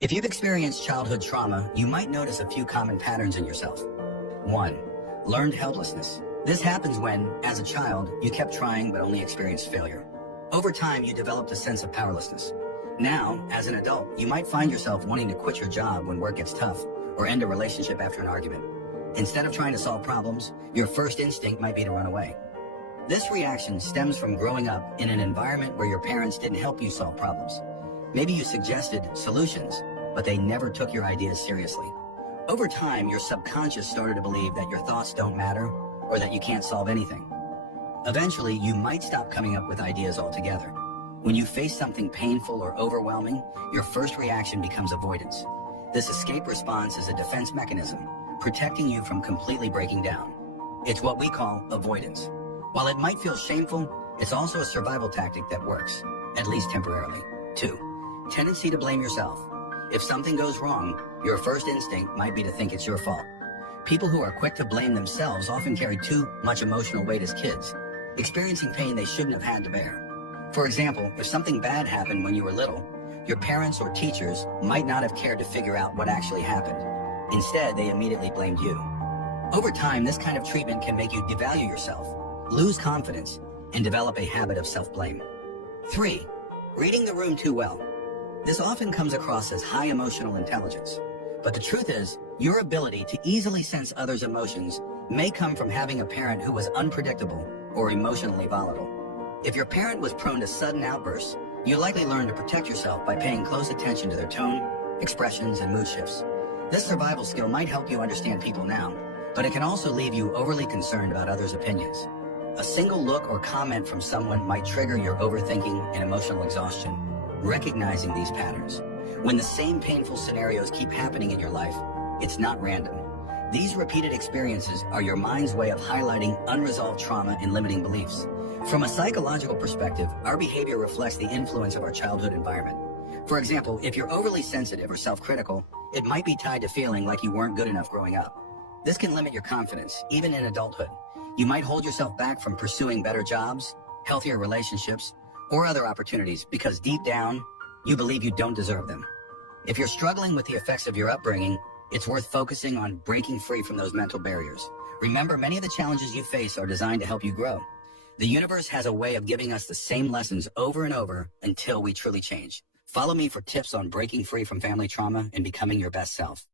If you've experienced childhood trauma, you might notice a few common patterns in yourself. 1. Learned helplessness. This happens when, as a child, you kept trying but only experienced failure. Over time, you developed a sense of powerlessness. Now, as an adult, you might find yourself wanting to quit your job when work gets tough or end a relationship after an argument. Instead of trying to solve problems, your first instinct might be to run away. This reaction stems from growing up in an environment where your parents didn't help you solve problems. Maybe you suggested solutions, but they never took your ideas seriously. Over time, your subconscious started to believe that your thoughts don't matter or that you can't solve anything. Eventually, you might stop coming up with ideas altogether. When you face something painful or overwhelming, your first reaction becomes avoidance. This escape response is a defense mechanism, protecting you from completely breaking down. It's what we call avoidance. While it might feel shameful, it's also a survival tactic that works, at least temporarily. 2. Tendency to blame yourself. If something goes wrong, your first instinct might be to think it's your fault. People who are quick to blame themselves often carry too much emotional weight as kids, experiencing pain they shouldn't have had to bear. For example, if something bad happened when you were little, your parents or teachers might not have cared to figure out what actually happened. Instead, they immediately blamed you. Over time, this kind of treatment can make you devalue yourself, lose confidence, and develop a habit of self-blame. 3. Reading the room too well. This often comes across as high emotional intelligence, but the truth is, your ability to easily sense others' emotions may come from having a parent who was unpredictable or emotionally volatile. If your parent was prone to sudden outbursts, you likely learned to protect yourself by paying close attention to their tone, expressions, and mood shifts. This survival skill might help you understand people now, but it can also leave you overly concerned about others' opinions. A single look or comment from someone might trigger your overthinking and emotional exhaustion. Recognizing these patterns, when the same painful scenarios keep happening in your life, it's not random. These repeated experiences are your mind's way of highlighting unresolved trauma and limiting beliefs. From a psychological perspective, our behavior reflects the influence of our childhood environment. For example, if you're overly sensitive or self-critical, it might be tied to feeling like you weren't good enough growing up. This can limit your confidence, even in adulthood. You might hold yourself back from pursuing better jobs, healthier relationships, or other opportunities because deep down, you believe you don't deserve them. If you're struggling with the effects of your upbringing, it's worth focusing on breaking free from those mental barriers. Remember, many of the challenges you face are designed to help you grow. The universe has a way of giving us the same lessons over and over until we truly change. Follow me for tips on breaking free from family trauma and becoming your best self.